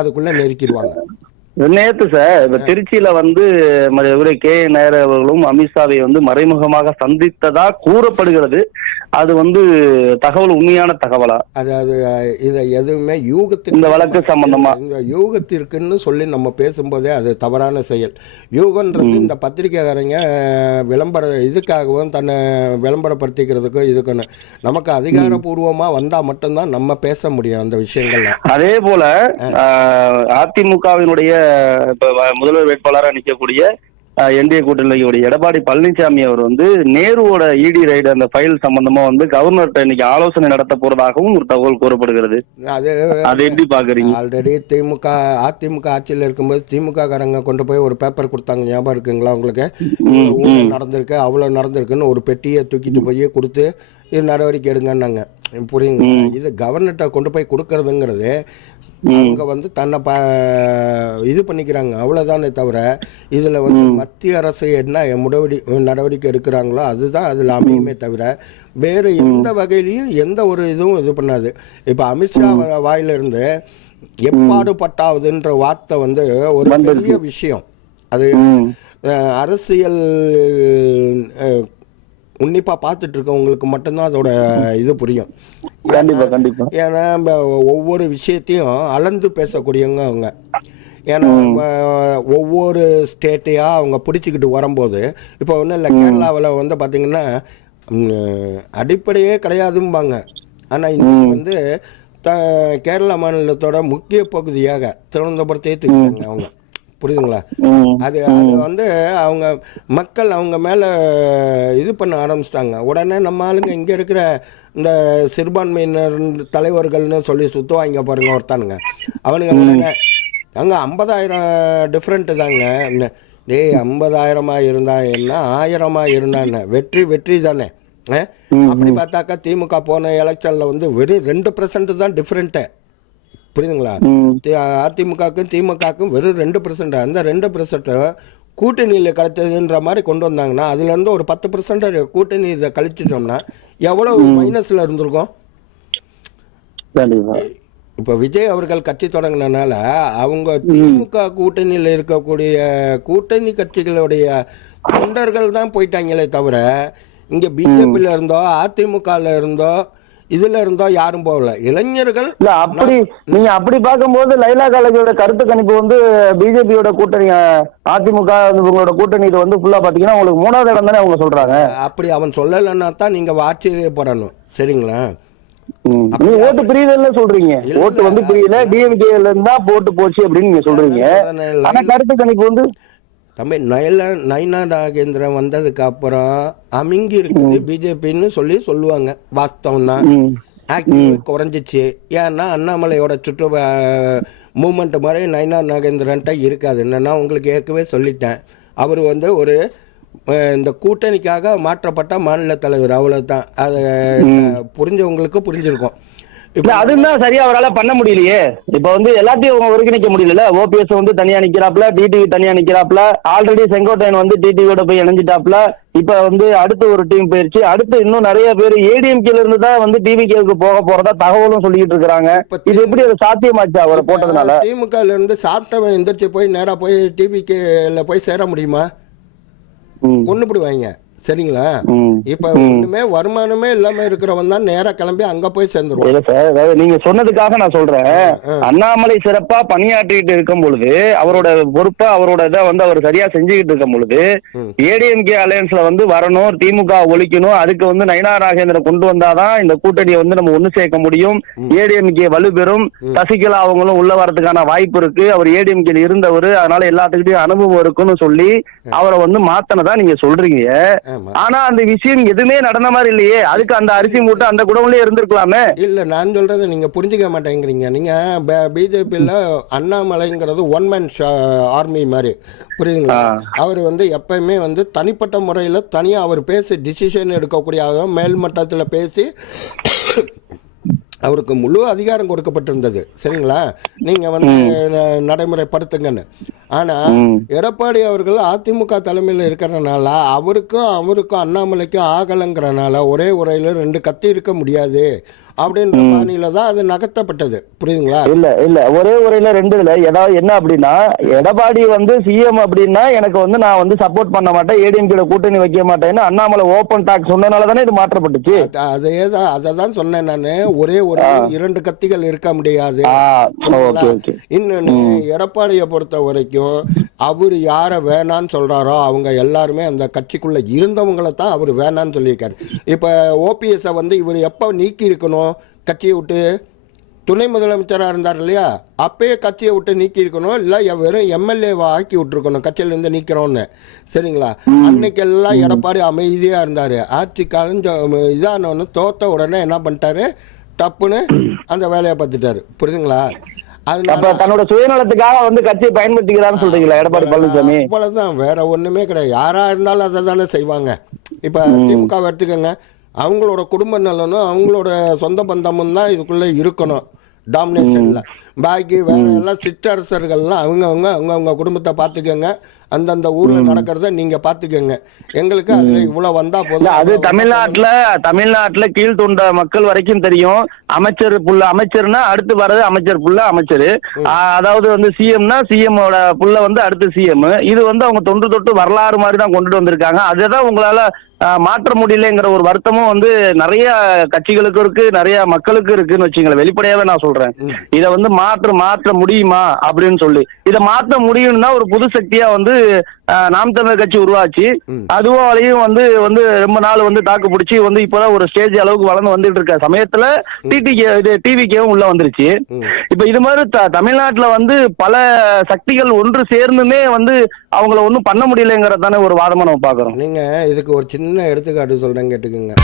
அதுக்குள்ள நெருக்கிடுவாங்க. நேத்து சார் இப்ப திருச்சியில வந்து இவரு கே நேரு அவர்களும் அமித்ஷாவை வந்து மறைமுகமாக சந்தித்ததா கூறப்படுகிறது. அது வந்து தகவல் உண்மையான தகவலா? அதாவது இதை எதுவுமே இந்த யூகத்திற்கு வழக்கு சம்பந்தமா? இந்த யூகத்திற்குன்னு சொல்லி நம்ம பேசும்போதே அது தவறான செயல். யூகன்றது இந்த பத்திரிக்கைக்காரங்க விளம்பர இதுக்காகவும் தன்னை விளம்பரப்படுத்திக்கிறதுக்கும் இதுக்குன்னு நமக்கு அதிகாரப்பூர்வமாக வந்தால் மட்டும்தான் நம்ம பேச முடியும் அந்த விஷயங்கள்ல. அதே போல அதிமுகவினுடைய முதல்வர் வேட்பாளராக நிற்கக்கூடிய என்டிஏ கூட்டணியுடைய எடப்பாடி பழனிசாமி அவர் வந்து நேருவோட இடி ரைடு அந்த ஃபைல் சம்பந்தமா வந்து கவர்னர்கிட்ட இன்னைக்கு ஆலோசனை நடத்த போறதாகவும் ஒரு தகவல் கூறப்படுகிறது. அது எப்படி பாக்குறீங்க? ஆல்ரெடி அதிமுக ஆட்சியில் இருக்கும்போது திமுக காரங்க கொண்டு போய் ஒரு பேப்பர் கொடுத்தாங்க, ஞாபகம் இருக்குங்களா உங்களுக்கு? ஊழல் நடந்திருக்கு, அவ்வளோ நடந்திருக்குன்னு ஒரு பெட்டியை தூக்கிட்டு போய் கொடுத்து இது நடவடிக்கை எடுங்கன்னாங்க. புரியுங்களா? இது கவர்னர்கிட்ட கொண்டு போய் கொடுக்கறதுங்கிறது அவங்க வந்து தன்னை இது பண்ணிக்கிறாங்க, அவ்வளோதானே தவிர இதில் வந்து மத்திய அரசு என்ன நடவடிக்கை எடுக்கிறாங்களோ அதுதான் அதில் அமையுமே தவிர வேறு எந்த வகையிலையும் எந்த ஒரு இதுவும் இது பண்ணாது. இப்போ அமித்ஷா வாயிலிருந்து எப்பாடுபட்டாவதுன்ற வார்த்தை வந்து ஒரு பெரிய விஷயம். அது அரசியல் உன்னிப்பாக பார்த்துட்டு இருக்கவங்களுக்கு மட்டும்தான் அதோட இது புரியும். ஏன்னா ஒவ்வொரு விஷயத்தையும் அளந்து பேசக்கூடியவங்க அவங்க. ஏன்னா ஒவ்வொரு ஸ்டேட்டையாக அவங்க பிடிச்சிக்கிட்டு வரும்போது இப்போ ஒன்றும் இல்லை, கேரளாவில் வந்து பார்த்திங்கன்னா அடிப்படையே கிடையாதும்பாங்க. ஆனால் இன்னைக்கு வந்து கேரளா மாநிலத்தோட முக்கிய பகுதியாக திருவனந்தபுரத்தையே தூக்கிட்டாங்க அவங்க. புரியுதுங்களா? அது வந்து அவங்க மக்கள் அவங்க மேலே இது பண்ண ஆரம்பிச்சிட்டாங்க. உடனே நம்ம ஆளுங்க இங்கே இருக்கிற இந்த சிறுபான்மையினர் தலைவர்கள்னு சொல்லி சுற்றுவாங்க பாருங்க ஒருத்தானுங்க, அவனுங்க உடனே அங்கே 50,000 டிஃப்ரெண்ட்டு தாங்க. டேய் 50,000 இருந்தா என்ன, 1000 இருந்தா என்ன, வெற்றி தானே. அப்படி பார்த்தாக்கா திமுக போன எலெக்ஷனில் வந்து வெறும் 2% தான் டிஃப்ரெண்ட்டு. புரியுதுங்களா? அதிமுகவுக்கும் திமுகவுக்கும் வெறும் 2%. அந்த 2% கூட்டணியில் கழித்ததுன்ற மாதிரி கொண்டு வந்தாங்கன்னா அதுலேருந்து ஒரு 10% கூட்டணி இதை கழிச்சிட்டோம்னா எவ்வளோ மைனஸில் இருந்திருக்கும். இப்போ விஜய் அவர்கள் கட்சி தொடங்கினால அவங்க திமுக கூட்டணியில் இருக்கக்கூடிய கூட்டணி கட்சிகளுடைய தொண்டர்கள் தான் போயிட்டாங்களே தவிர இங்கே பிஜேபியில் இருந்தோ அதிமுகவில் இருந்தோ இதுல இருந்தோ யாரும் போகல. இளைஞர்கள் அப்படி நீங்க அப்படி பார்க்கும்போது லைலா காலேஜோட கருத்து கணிப்பு வந்து பிஜேபியோட கூட்டணி அதிமுக உங்களோட கூட்டணி இது வந்து ஃபுல்லா பாத்தீங்கன்னா உங்களுக்கு 3வது இடம் தானே அவங்க சொல்றாங்க. அப்படி அவன் சொல்லலைன்னா தான் நீங்க ஆச்சரியப்படணும். சரிங்களா? நீங்க ஓட்டு பிரியல சொல்றீங்க, ஓட்டு வந்து பிரியல டிஎம்கேல இருந்தா போட்டு போச்சு அப்படின்னு நீங்க சொல்றீங்க. ஆனா கருத்து கணிப்பு வந்து தம்பி நயினா நாகேந்திரன் வந்ததுக்கு அப்புறம் அமிங்கி இருக்குது பிஜேபின்னு சொல்லுவாங்க. வாஸ்தவம் தான். ஆக்டிவ் குறைஞ்சிச்சு. ஏன்னா அண்ணாமலையோட மூமெண்ட் மாதிரி நயினா நாகேந்திரன்ட்ட இருக்காது. என்னன்னா உங்களுக்கு ஏற்கனவே சொல்லிட்டேன், அவர் வந்து ஒரு இந்த கூட்டணிக்காக மாற்றப்பட்ட மாநில தலைவர், அவ்வளோதான். அதை புரிஞ்சவங்களுக்கு புரிஞ்சிருக்கும். அதுதான் சரியா அவரால் பண்ண முடியலையே. இப்ப வந்து எல்லாத்தையும் ஒருங்கிணைக்க முடியல. ஓபிஎஸ் வந்து தனியா நிக்கிறாப்ல, டிடிவி தனியா நிக்கிறாப்ல, ஆல்ரெடி செங்கோட்டையன் வந்து டிடிவியோட போய் இணைஞ்சிட்டாப்ல. இப்ப வந்து அடுத்து ஒரு டீம் போயிருச்சு. அடுத்து இன்னும் நிறைய பேர் ஏடிஎம்கேல இருந்து தான் வந்து டிவிகேவுக்கு போக போறதா தகவலும் சொல்லிட்டு இருக்காங்க. இது எப்படி அது சாத்தியமாச்சு அவரை போட்டதுனால? திமுகல இருந்து சாப்பிட்டவன் எந்திரிச்சு போய் நேரா போய் டிவிகேல போய் சேர முடியுமா? கொண்டுபிடுவாங்க. சரிங்களா? இப்ப ஒண்ணுமே வருமானமே இல்லாம இருக்கிறவன் தான் நேரா கிளம்பி அங்க போய் சேர்ந்துருவான். நீங்க சொன்னதுக்காக நான் சொல்றேன், அண்ணாமலை சிறப்பா பணியாற்றிட்டு இருக்கும் பொழுது அவரோட பொறுப்பா அவரோட இதை வந்து அவர் சரியா செஞ்சுக்கிட்டு இருக்கும் பொழுது ஏடிஎம்கே அலையன்ஸ்ல வந்து வரணும், திமுக ஒழிக்கணும், அதுக்கு வந்து நயினா நாகேந்திரன் கொண்டு வந்தாதான் இந்த கூட்டணியை வந்து நம்ம ஒண்ணு சேர்க்க முடியும், ஏடிஎம்கே வலுப்பெறும், சசிகலா அவங்களும் உள்ள வரதுக்கான வாய்ப்பு இருக்கு, அவர் ஏடிஎம்கே இருந்தவர், அதனால எல்லாத்துக்கிட்டையும் அனுபவம் இருக்குன்னு சொல்லி அவரை வந்து மாத்தனதா நீங்க சொல்றீங்க. ஆனா அந்த விஷயம் எதுவுமே நடந்த மாதிரி இல்லையே. அதுக்கு அந்த அரிசி மூட்டை அந்த குடவுலயே இருந்திருக்கலாமே. இல்ல, நான் சொல்றது நீங்க புரிஞ்சுக்க மாட்டேங்கிறீங்க. நீங்க பிஜேபியில அண்ணாமலைங்கிறது ஒன் மேன் ஆர்மி மாதிரி. புரியுதுங்களா? அவர் வந்து எப்பயுமே வந்து தனிப்பட்ட முறையில் தனியாக அவர் பேசி டிசிஷன் எடுக்கக்கூடிய மேல்மட்டத்தில் பேசி அவருக்கு முழு அதிகாரம் கொடுக்கப்பட்டிருந்தது. சரிங்களா, நீங்க வந்து நடைமுறைப்படுத்துங்கன்னு. ஆனா எடப்பாடி அவர்கள் அதிமுக தலைமையில் இருக்கிறனால அவருக்கும் அண்ணாமலைக்கும் ஆகலங்கிறனால ஒரே உரையில 2 கத்தி இருக்க முடியாது அப்படின்ற மாநில தான் அது நகர்த்தப்பட்டது. புரியுதுங்களா? இல்ல ஒரே உரையில 2 இல்ல. ஏதாவது என்ன அப்படின்னா, எடப்பாடி வந்து சிஎம் அப்படின்னா எனக்கு வந்து நான் வந்து சப்போர்ட் பண்ண மாட்டேன், ஏடிஎம்கே கூட்டணி வைக்க மாட்டேன்னு அண்ணாமலை ஓபன் டாக் சொன்னனால தானே இது மாற்றப்பட்டுச்சு. அதேதான், அதை தான் சொன்னேன் நானு. ஒரே ஒரு 2 கத்திகள் இருக்க முடியாது. இன்னொன்னு, எடப்பாடியை பொறுத்த வரைக்கும் அவரு யார வேணான்னு சொல்றாரோ அவங்க எல்லாருமே அந்த கட்சிக்குள்ள இருந்தவங்களை தான் அவர் வேணான்னு சொல்லியிருக்காரு. இப்ப ஓபிஎஸ் வந்து இவர் எப்ப நீக்கி இருக்கணும் கட்சியை விட்டு? துணை முதலமைச்சராக இருந்தார் இல்லையா, அப்பயே கட்சியை விட்டு நீக்கி இருக்கணும், இல்லை வெறும் எம்எல்ஏவை ஆக்கி விட்டுருக்கணும் கட்சியிலேருந்து நீக்கிறோன்னு. சரிங்களா, அன்னைக்கெல்லாம் எடப்பாடி அமைதியாக இருந்தார். ஆட்சி கலைஞ்ச இதானவொன்னு தோத்த உடனே என்ன பண்ணிட்டாரு, டப்புன்னு அந்த வேலையை பார்த்துட்டாரு. புரியுதுங்களா? தன்னோட சுயநலத்துக்காக வந்து கட்சியை பயன்படுத்திக்கிறான்னு சொல்றீங்களா எடப்பாடி பழனிசாமி? அவ்வளவுதான், வேற ஒண்ணுமே கிடையாது. யாரா இருந்தாலும் அதை தானே செய்வாங்க. இப்ப திமுக எடுத்துக்கங்க, அவங்களோட குடும்ப நலனும் அவங்களோட சொந்த பந்தமும் தான் இதுக்குள்ள இருக்கணும் டாமினேஷன்ல. பாக்கி வேற எல்லாம் சிற்றரசர்கள்லாம் அவங்க குடும்பத்தை பார்த்துக்கங்க, அந்தந்த ஊர்ல நடக்கிறத நீங்க பாத்துக்கங்க. எங்களுக்கு அதுல இவ்வளவு வந்தா போதும். அது தமிழ்நாட்டுல கீழ்த்தொண்ட மக்கள் வரைக்கும் தெரியும். அமைச்சர்னா அடுத்து வர்றது அமைச்சர் புள்ள அமைச்சர், அதாவது வந்து சிஎம்னா சிஎம்மோட புள்ள வந்து அடுத்து சிஎம். இது வந்து அவங்க தொன்று தொட்டு வரலாறு மாதிரி தான் கொண்டுட்டு வந்திருக்காங்க. அதுதான் உங்களால மாற்ற முடியலங்கிற ஒரு வருத்தமும் வந்து நிறைய கட்சிகளுக்கு இருக்கு, நிறைய மக்களுக்கு இருக்குன்னு வச்சுங்களேன். வெளிப்படையாவே நான் சொல்றேன், இதை வந்து மாற்ற முடியுமா அப்படின்னு சொல்லி. இதை மாற்ற முடியும்னா ஒரு புது சக்தியா வந்து நாம் தமிழர் கட்சி உருவாச்சு. அதுவாலையும் வந்து ரொம்ப நாள் வந்து தாக்கு பிடிச்சி வந்து இப்பதான் ஒரு ஸ்டேஜ் அளவுக்கு வளர்ந்து வந்துட்டு இருக்க சமயத்துல டிவிகேவும் உள்ள வந்துருச்சு. இப்ப இது மாதிரி தமிழ்நாட்டுல வந்து பல சக்திகள் ஒன்று சேர்ந்துமே வந்து அவங்கள ஒன்றும் பண்ண முடியலங்கிறதானே ஒரு வாதமா நம்ம பாக்குறோம். நீங்க இதுக்கு ஒரு சின்ன எடுத்துக்காட்டு சொல்றேன், கேட்டுக்குங்க.